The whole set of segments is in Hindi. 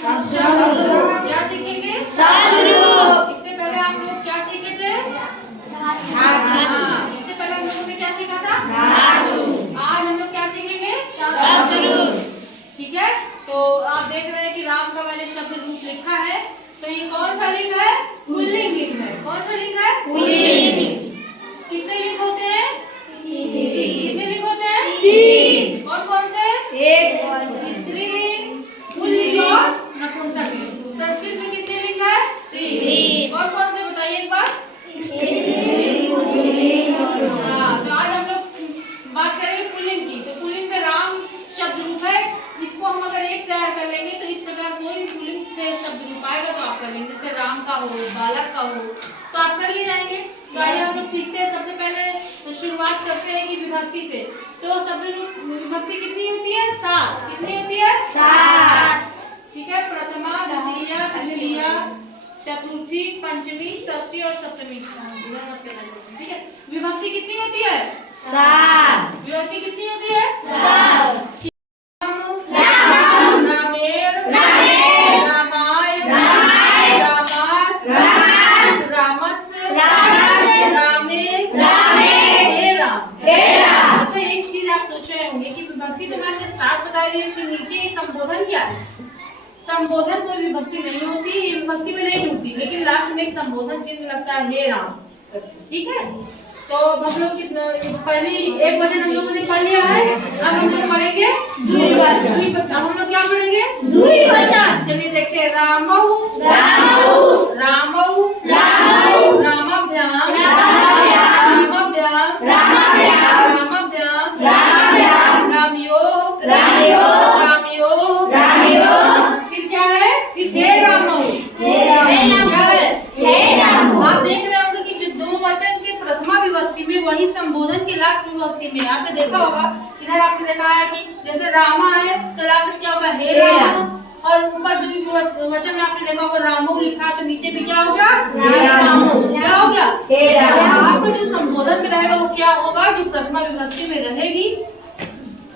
क्या सीखेंगे? इससे पहले आप लोग क्या सीखे थे? हाँ, इससे पहले हम लोगों ने क्या सीखा था? आज हम लोग क्या सीखेंगे? ठीक है, तो आप देख रहे हैं कि राम का मैंने शब्द रूप लिखा है। तो ये कौन सा लिंग है? पुल्लिंग लिंग है। कौन सा लिंग है? पुल्लिंग। कितने लिंग होते हैं? कितने लिंग होते हैं? 3। और कौन से? स्त्रीलिंग, पुल्लिंग और नपुंसकलिंग। संस्कृत में कितने लिंग है? 3। और कौन से बताइए एक बार? हाँ, तो आज हम लोग बात करेंगे पुल्लिंग की। तो पुल्लिंग में राम शब्द रूप है। इसको हम अगर एक तैयार कर लेंगे तो इस प्रकार कोई भी पुल्लिंग से शब्द रूप आएगा तो आप कर लेंगे। जैसे राम का हो, बालक का हो, तो आप कर ले जाएंगे। तो आइए हम लोग सीखते हैं। सबसे पहले तो शुरुआत करते हैं कि विभक्ति से। तो शब्द रूप विभक्ति कितनी होती है? 7। कितनी होती है? 7। ठीक है, प्रथमा, द्वितीया, तृतीया, चतुर्थी, पंचमी, षष्ठी और सप्तमी। ठीक है, विभक्ति कितनी होती है? 7। विभक्ति कितनी होती है? 7। विभक्ति तो मैंने 7 बताई है, फिर नीचे संबोधन क्या है? संबोधन कोई विभक्ति नहीं होती, ये विभक्ति में नहीं जुड़ती, लेकिन लास्ट में एक संबोधन चिन्ह लगता है, हे राम। ठीक है, तो हम लोग पहली एक वचन हम लोगों ने पढ़ लिया है। अब हम लोग पढ़ेंगे द्विवचन। अब हम लोग क्या पढ़ेंगे? द्विवचन। चलिए देखते हैं। रामौ, रामाभ्याम, रामाभ्याम, रामाभ्याम, फिर क्या है? हे रामौ। क्या है? आप देख रहे होंगे कि जो दो वचन के प्रथमा विभक्ति में वही संबोधन के लास्ट विभक्ति में आपने देखा होगा। इधर आपने देखा है कि जैसे रामा है तो लास्ट में क्या होगा? हे राम। और ऊपर द्विवचन में आपने देखा होगा रामौ लिखा है तो नीचे भी क्या हो गया? रामौ। क्या हो गया? हे राम। आपका जो संबोधन में रहेगा वो क्या होगा? जो प्रथमा विभक्ति में रहेगी।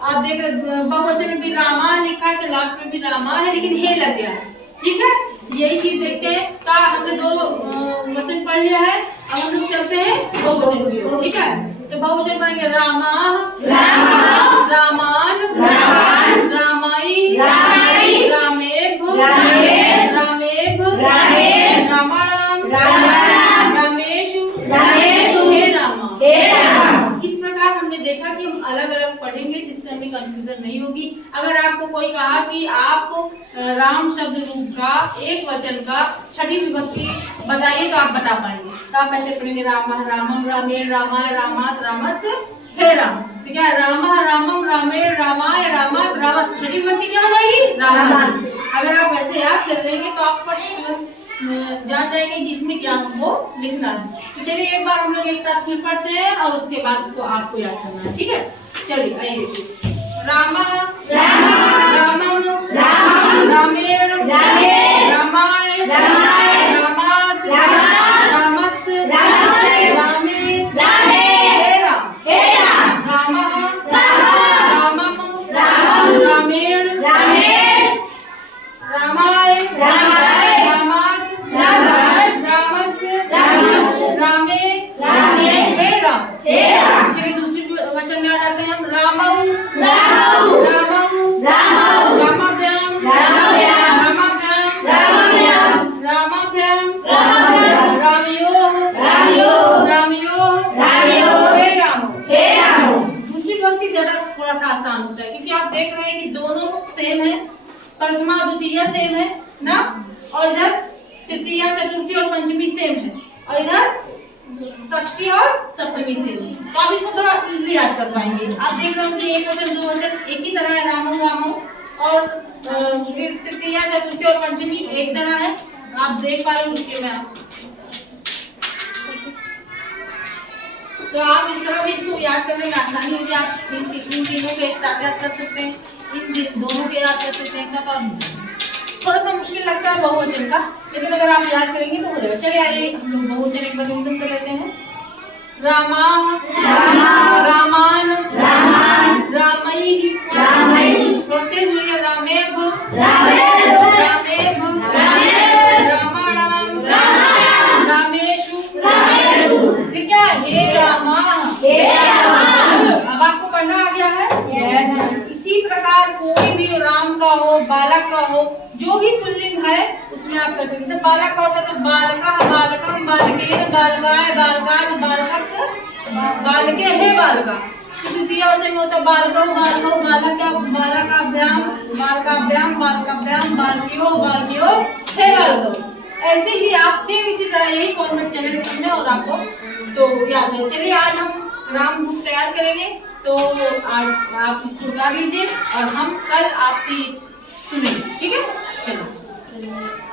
आप देख रहे बहुवचन में भी रामा लिखा है तो लास्ट में भी रामा है, लेकिन हे लग गया। ठीक है, यही चीज देखते हैं। का हमने 2 वचन पढ़ लिया है। अब हम लोग चलते हैं बहुवचन की ओर। ठीक है, तो बहुवचन पढ़ेंगे। रामा, रामान, रामाई, रामेभ, रामाराम, रामेशु, हे रामा। इस प्रकार हमने देखा कि हम अलग अलग पढ़ेंगे जिससे हमें कंफ्यूजन नहीं होगी। अगर आपको कोई कहा कि आप राम शब्द रूप का एक वचन का छठी विभक्ति बताइए तो आप बता पाएंगे। तो आप ऐसे पढ़ेंगे। रामः, रामम, रामेण, रामाय, रामात्, रामस्य, हे राम। तो क्या है? रामः, रामम, रामेण, रामाय, रामात्, रामस्य। छठी विभक्ति क्या हो जाएगी? रामस्य। अगर आप ऐसे याद कर लेंगे तो आप फट जान जाएंगे कि इसमें क्या हमको लिखना है। तो चलिए एक बार हम लोग एक साथ फिर पढ़ते हैं और उसके बाद उसको आपको याद करना है। ठीक है, चलिए आइए देखिए। रामः, रामम, रामेण, रामाय, रामात्, रामस्य, रामे, हे राम। रामः, रामम, रामेण, रामाय, चलिए दूसरी वचन में आ जाते हैं हम। रामौ, रामाभ्याम, हे रामो। दूसरी विभक्ति ज्यादा थोड़ा सा आसान होता है क्योंकि आप देख रहे हैं कि दोनों सेम है। प्रथमा द्वितीय सेम है ना, और इधर तृतीया, चतुर्थी और पंचमी सेम है, और इधर षष्ठी और सप्तमी से। तो आप इसको थोड़ा इजीली याद कर पाएंगे। आप देख रहे होंगे एक वचन 2 वचन एक ही तरह है। रामो, और तृतीया, चतुर्थी और पंचमी एक तरह है। आप देख पा रहे हो मैं तो आप इस तरह भी इसको याद करने में आसानी होगी। आप इन तीनों के एक साथ याद कर सकते हैं, इन दोनों के याद कर सकते हैं एक साथ। और थोड़ा सा मुश्किल लगता है बहुवचन का, लेकिन अगर आप याद करेंगे तो हो जाएगा। चलिए आइए हम लोग बहुवचन एक बार रिवीजन कर लेते हैं। रामा, रामान, रामई, तेज बोलिए। रामेभ, रामेण, प्रकार कोई भी राम का हो, बालक का हो, जो भी पुल्लिंग है उसमें आप कर सकते। जैसे बालक का होता है तो बालका, बालकम, बालकेन, बालकाय, बालकात, बालकस, बालके है बालका। द्वितीय वचन में होता है बालकौ, बालकौ, बालका, बालकाभ्याम, बालकाभ्याम, बालकाभ्याम, बालकियो, बालकियो है बालकौ। ऐसे ही आप सेम इसी तरह यही फॉर्मेट चलेगा समझे और आपको तो याद है। चलिए आज हम राम रूप तैयार करेंगे, तो आज आप इसको उतार लीजिए और हम कल आपसे सुनेंगे, ठीक है। चलो।